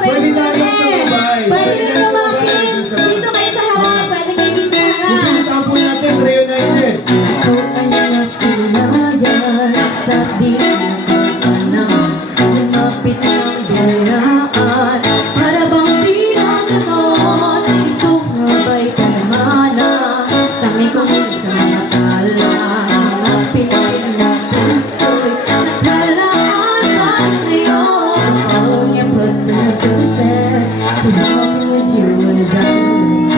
Pwede tayo sumabay. Pwede na lumakit. Dito kayo sa harap. Pwede kayo dito sa harap. Pupuntahan po natin, reunited. Ito ay nasilayan sa di ng lumapit ng bilaan. Para bang pinaganon, ito nga ba'y tadhana? Kami kong sa mga tala, mga pinipin ng puso'y naghalaan para sa'yo. Follow your footprints in the sand, to walking with you as I move,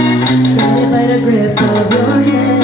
guided by the grip of your hand.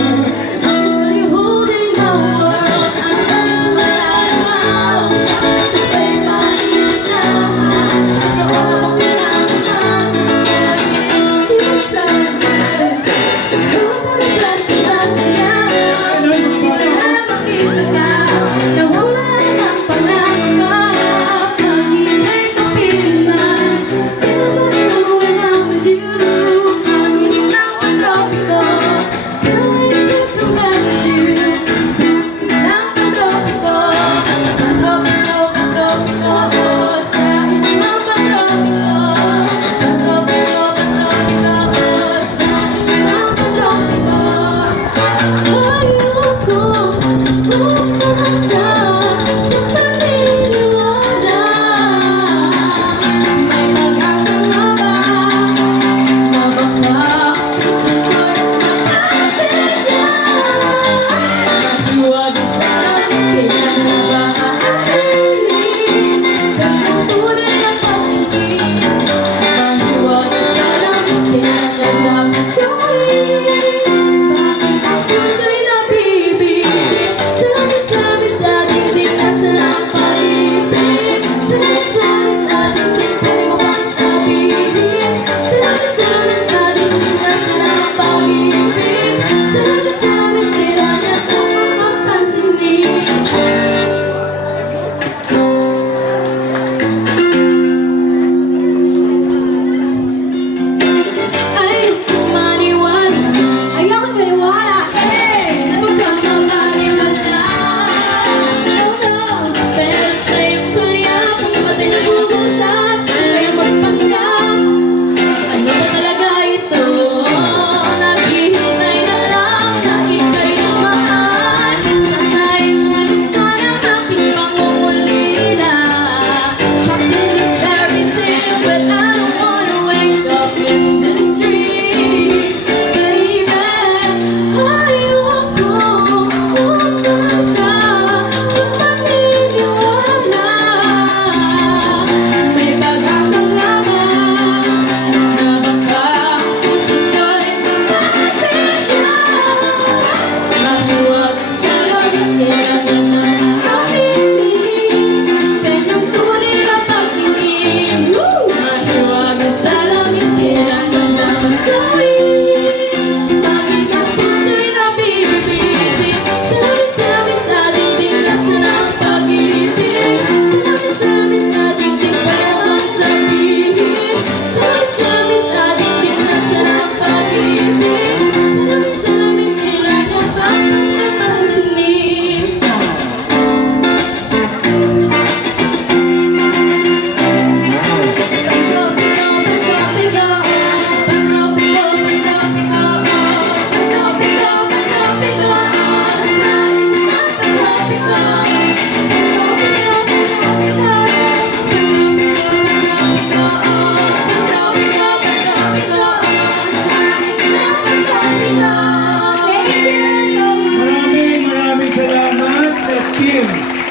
Maraming salamat sa team.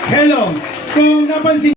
Hello, kung napansin